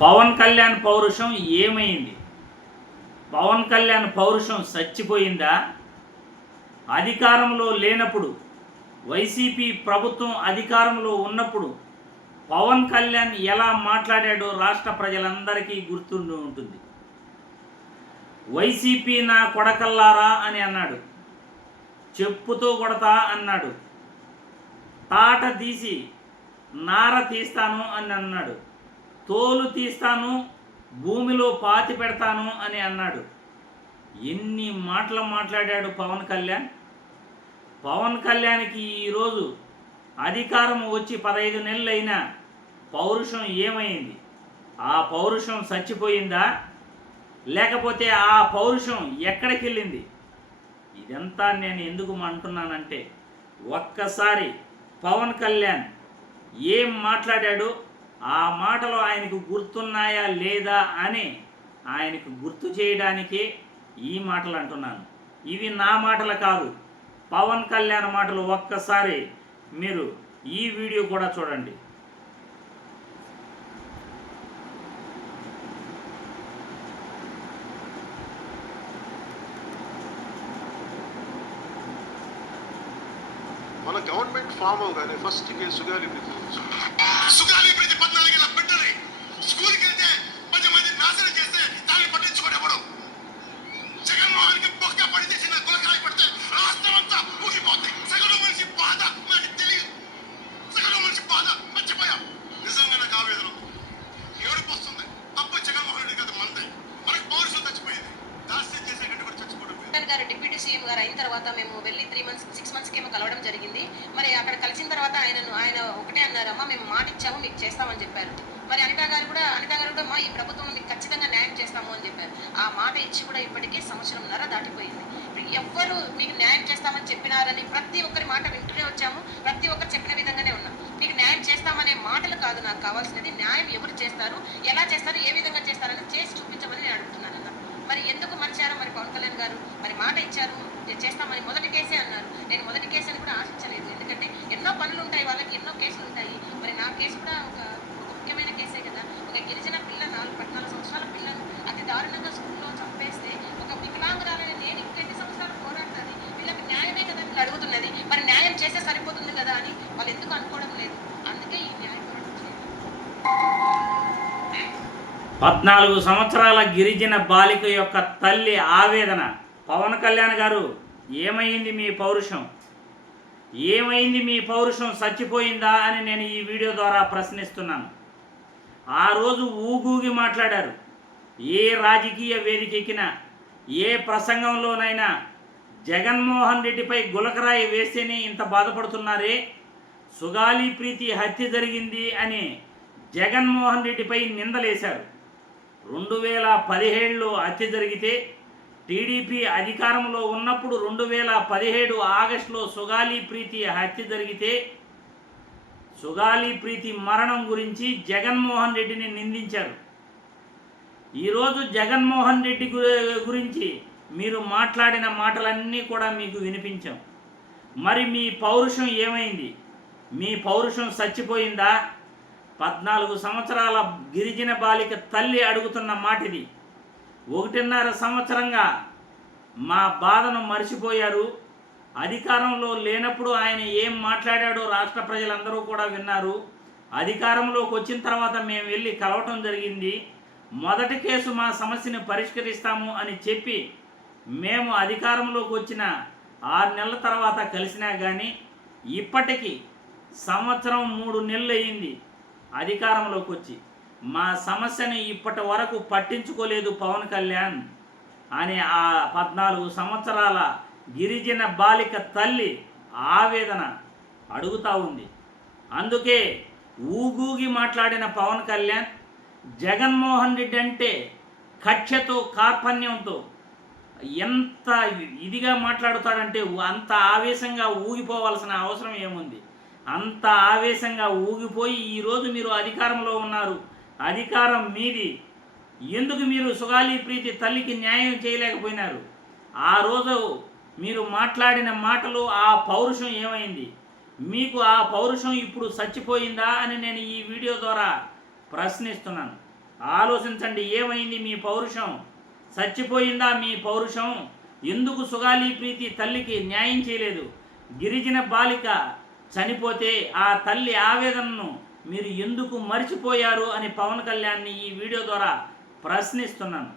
పవన్ కళ్యాణ్ పౌరుషం ఏమైంది? పవన్ కళ్యాణ్ పౌరుషం చచ్చిపోయిందా? అధికారంలో లేనప్పుడు వైసీపీ ప్రభుత్వం అధికారంలో ఉన్నప్పుడు పవన్ కళ్యాణ్ ఎలా మాట్లాడాడో రాష్ట్ర ప్రజలందరికీ గుర్తుండి ఉంటుంది. వైసీపీ నా కొడకల్లారా అని అన్నాడు. చెప్పుతో కొడతా అన్నాడు. తాట తీసి నార తీస్తాను అని అన్నాడు. తోలు తీస్తాను భూమిలో పాతి పెడతాను అని అన్నాడు. ఎన్ని మాటలు మాట్లాడాడు పవన్ కళ్యాణ్? పవన్ కళ్యాణ్కి ఈరోజు అధికారం వచ్చి పదహైదు నెలలు అయినా పౌరుషం ఏమైంది? ఆ పౌరుషం చచ్చిపోయిందా? లేకపోతే ఆ పౌరుషం ఎక్కడికి వెళ్ళింది? ఇదంతా నేను ఎందుకు అంటున్నానంటే ఒక్కసారి పవన్ కళ్యాణ్ ఏం మాట్లాడాడో ఆ మాటలు ఆయనకు గుర్తున్నాయా లేదా అని ఆయనకు గుర్తు చేయడానికే ఈ మాటలు అంటున్నాను. ఇవి నా మాటలు కాదు. పవన్ కళ్యాణ్ మాటలు ఒక్కసారి మీరు ఈ వీడియో కూడా చూడండి. మన గవర్నమెంట్ ఫామ్ అవగానే ఫస్ట్ కేసు జగన్ గారు డిప్యూటీ సీఎం గారు అయిన తర్వాత మేము వెళ్ళి త్రీ మంత్స్ సిక్స్ మంత్స్కి ఏమో కలవడం జరిగింది. మరి అక్కడ కలిసిన తర్వాత ఆయనను ఆయన ఒకటే అన్నారు మేము మాట ఇచ్చాము మీకు చేస్తామని చెప్పారు. మరి అనిత గారు కూడా అనిత గారు కూడా మా ఈ ప్రభుత్వం మీకు ఖచ్చితంగా న్యాయం చేస్తాము అని చెప్పారు. ఆ మాట ఇచ్చి కూడా ఇప్పటికే సంవత్సరంన్నర దాటిపోయింది. ఎవ్వరు మీకు న్యాయం చేస్తామని చెప్పినారని ప్రతి ఒక్కరి మాట వింటూనే వచ్చాము. ప్రతి ఒక్కరు చెప్పిన విధంగానే ఉన్నాం. మీకు న్యాయం చేస్తామనే మాటలు కాదు నాకు కావాల్సినది. న్యాయం ఎవరు చేస్తారు ఎలా చేస్తారు ఏ విధంగా చేస్తారని చేసి చూపించమని నేను అడుగుతున్నాను మరి ఎందుకు మంచి మరి గారు మరి మాట ఇచ్చారు చేస్తామని మొదటి కేసే అన్నారు. నేను మొదటి కేసు అని కూడా ఆశించలేదు. ఎందుకంటే ఎన్నో పనులు ఉంటాయి వాళ్ళకి ఎన్నో కేసులు ఉంటాయి మరి నా కేసు కూడా ఒక ఒక ముఖ్యమైన కేసే కదా ఒక గిరిజన పిల్ల నాలుగు పద్నాలుగు సంవత్సరాల పిల్లను అతి దారుణంగా స్కూల్లో చంపేస్తే ఒక వికలాంగురాలని నేను ఇంకెన్ని సంవత్సరాలు పోరాడుతుంది వీళ్ళకి న్యాయమే కదా అని అడుగుతున్నది మరి న్యాయం చేస్తే సరిపోతుంది కదా అని వాళ్ళు ఎందుకు అనుకోవడం లేదు అందుకే ఈ న్యాయ పోరాటం చేయడం పద్నాలుగు సంవత్సరాల గిరిజన బాలిక యొక్క తల్లి ఆవేదన. పవన్ కళ్యాణ్ గారు ఏమైంది మీ పౌరుషం? ఏమైంది మీ పౌరుషం? చచ్చిపోయిందా? అని నేను ఈ వీడియో ద్వారా ప్రశ్నిస్తున్నాను. ఆ రోజు ఊగూగి మాట్లాడారు. ఏ రాజకీయ వేదిక ఎక్కినా ఏ ప్రసంగంలోనైనా జగన్మోహన్ రెడ్డిపై గులకరాయి వేస్తేనే ఇంత బాధపడుతున్నారే? సుగాలి ప్రీతి హత్య జరిగింది అని జగన్మోహన్ రెడ్డిపై నిందలేశారు. రెండు వేల పదిహేడులో హత్య జరిగితే టీడీపీ అధికారంలో ఉన్నప్పుడు రెండు వేల పదిహేడు ఆగస్టులో సుగాలి ప్రీతి హత్య జరిగితే సుగాలి ప్రీతి మరణం గురించి జగన్మోహన్ రెడ్డిని నిందించారు. ఈరోజు జగన్మోహన్ రెడ్డి గురించి మీరు మాట్లాడిన మాటలన్నీ కూడా మీకు వినిపించాం. మరి మీ పౌరుషం ఏమైంది? మీ పౌరుషం చచ్చిపోయిందా? పద్నాలుగు సంవత్సరాల గిరిజన బాలిక తల్లి అడుగుతున్న మాటిది. ఒకటిన్నర సంవత్సరంగా మా బాధను మర్చిపోయారు. అధికారంలో లేనప్పుడు ఆయన ఏం మాట్లాడాడో రాష్ట్ర ప్రజలందరూ కూడా విన్నారు. అధికారంలోకి వచ్చిన తర్వాత మేము వెళ్ళి కలవటం జరిగింది. మొదటి కేసు మా సమస్యను పరిష్కరిస్తాము అని చెప్పి మేము అధికారంలోకి వచ్చిన ఆరు నెలల తర్వాత కలిసినా కానీ ఇప్పటికీ సంవత్సరం మూడు నెలలు అయ్యింది అధికారంలోకి వచ్చి మా సమస్యను ఇప్పటి వరకు పట్టించుకోలేదు పవన్ కళ్యాణ్ అని ఆ పద్నాలుగు సంవత్సరాల గిరిజన బాలిక తల్లి ఆవేదన అడుగుతా ఉంది. అందుకే ఊగూగి మాట్లాడిన పవన్ కళ్యాణ్ జగన్మోహన్ రెడ్డి అంటే కక్షతో కార్పణ్యంతో ఎంత ఇదిగా మాట్లాడుతాడంటే అంత ఆవేశంగా ఊగిపోవాల్సిన అవసరం ఏముంది? అంత ఆవేశంగా ఊగిపోయి ఈరోజు మీరు అధికారంలో ఉన్నారు. అధికారం మీది. ఎందుకు మీరు సుగాలి ప్రీతి తల్లికి న్యాయం చేయలేకపోయినారు? ఆ రోజు మీరు మాట్లాడిన మాటలు ఆ పౌరుషం ఏమైంది? మీకు ఆ పౌరుషం ఇప్పుడు చచ్చిపోయిందా అని నేను ఈ వీడియో ద్వారా ప్రశ్నిస్తున్నాను. ఆలోచించండి ఏమైంది మీ పౌరుషం? చచ్చిపోయిందా మీ పౌరుషం? ఎందుకు సుగాలి ప్రీతి తల్లికి న్యాయం చేయలేదు? గిరిజన బాలిక చనిపోతే ఆ తల్లి ఆవేదనను మీరు ఎందుకు మర్చిపోయారు అని పవన్ కళ్యాణ్ని ఈ వీడియో ద్వారా ప్రశ్నిస్తున్నాను.